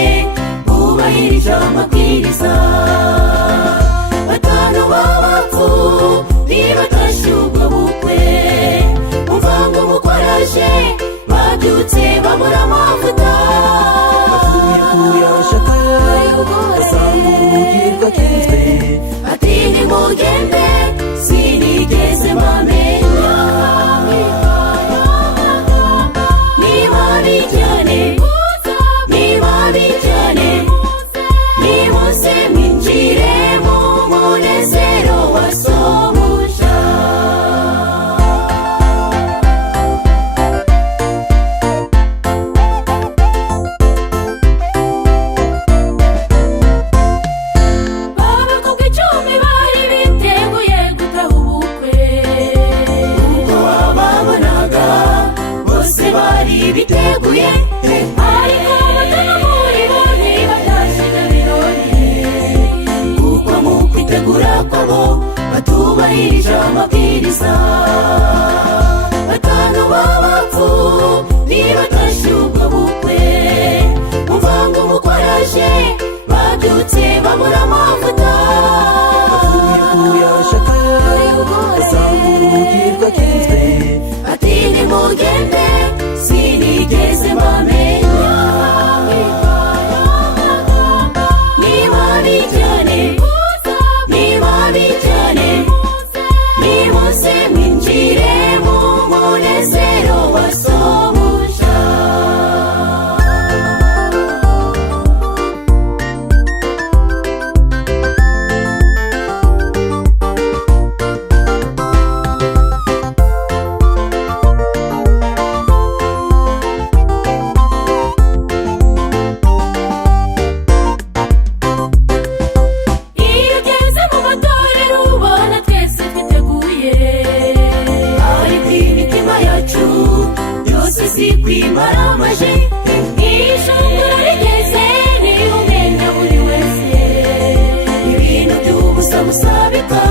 cyane bubahirije amabwiriza. Batanu b'abapfu ntibatashye ubwo bukwe, umva ngo mukoraje babyutse babura amavuta. Bavuye kuyashaka basanga urugi rwakinzwe, ati nimugende sinigeze mbamenya. Niba bijyane niba bijyane nimuze mwinjire mu munezero wa sobuja. Abakobwa 10 bari biteguye gutaha ubukwe, ubwo wababonaga bose bari biteguye, ariko batanu muri bo ntibatashye na birori, kuko mu kwitegura kwabo batubahirije amabwiriza. Batanu b'abapfu ntibatashye ubwo bukwe, umva ngo mukoraje babyutse babura amavuta. bavuye kuyashaka basanga urugi rwakinzwe, ati nimugende sinigeze mbamenya. Niba bijyane niba bijyane nimuze mwinjire mu munezero wa sobuja. Iyo ugeze mu matorero ubona twese twiteguye, ariko imitima yacu yose si kwimara amaje. Iyo ishungura rigeze niho umenya buri wese, ibintu by'ubusa busabika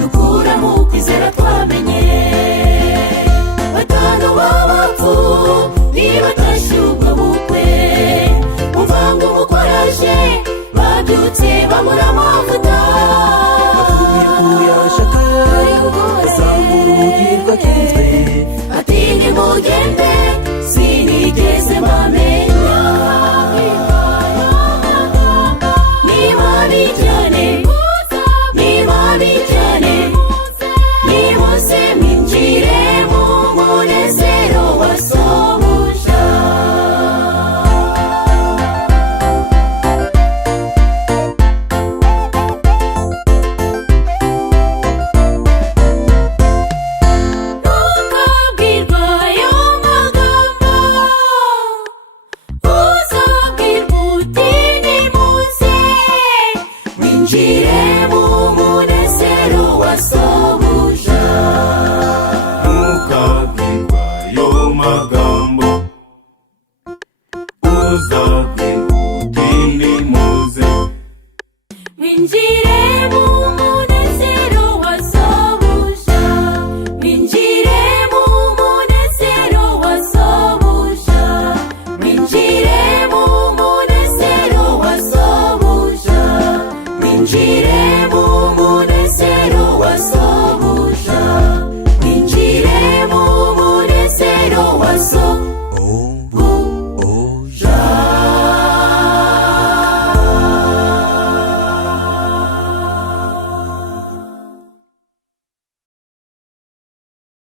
dukura mu kwizera twamenye. Batanu b'abapfu ntibatashye ubwo bukwe, umva ngo mukoraje babyutse babura amavuta.